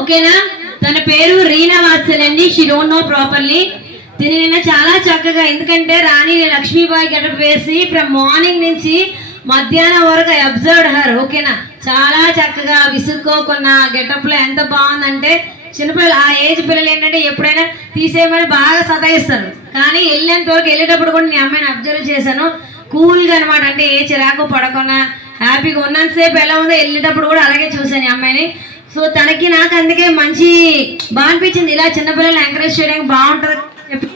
ఓకేనా? తన పేరు రీనా వాత్సల్ అండి. She don't know properly. తిని నిన్న చాలా చక్కగా, ఎందుకంటే రాణి లక్ష్మీబాయి గెటప్ వేసి ఫ్రమ్ మార్నింగ్ నుంచి మధ్యాహ్నం వరకు ఐ అబ్జర్వ్డ్ హర్. ఓకేనా? చాలా చక్కగా విసుక్కోకున్న గెటప్లో ఎంత బాగుందంటే, చిన్నపిల్లలు ఆ ఏజ్ పిల్లలు ఏంటంటే ఎప్పుడైనా తీసేయమని బాగా సతాయిస్తారు, కానీ వెళ్ళేంత వరకు వెళ్ళేటప్పుడు కూడా నేను అమ్మాయిని అబ్జర్వ్ చేశాను. కూల్గా అనమాట, అంటే ఏ చిరాకు పడకుండా హ్యాపీగా ఉన్నంతసేపు ఎలా ఉందో వెళ్ళేటప్పుడు కూడా అలాగే చూశాను ఈ అమ్మాయిని. సో తనకి నాకు అందుకే మంచి బాగా అనిపించింది, ఇలా చిన్నపిల్లల్ని ఎంకరేజ్ చేయడానికి బాగుంటుంది చెప్పి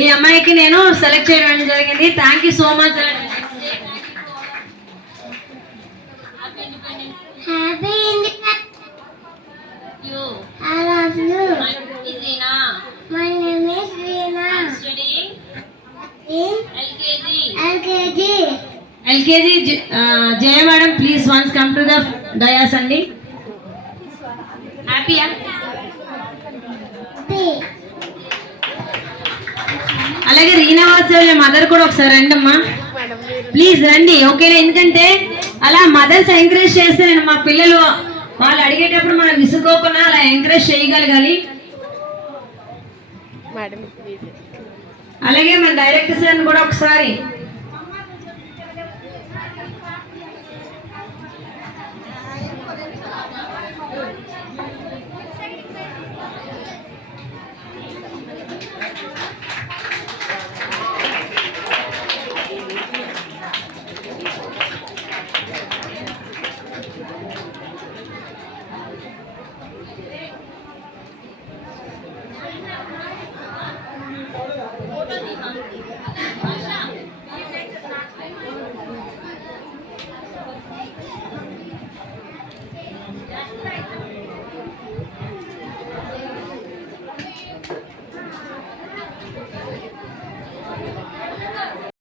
ఈ అమ్మాయికి నేను సెలెక్ట్ చేయడం జరిగింది. Thank you so much. LKG Jaya madam, please once come to the dais అండి. హ్యాపీయా? అలాగే రీనా వాత్సల్య మదర్ కూడా ఒకసారి రండి అమ్మా, ప్లీజ్ రండి. ఓకేనా? ఎందుకంటే అలా మదర్స్ ఎంకరేజ్ చేస్తే నేను మా పిల్లలు వాళ్ళు అడిగేటప్పుడు మనం విసుకోకుండా అలా ఎంకరేజ్ చేయగలగాలి. అలాగే మన డైరెక్టర్ సార్ కూడా ఒకసారి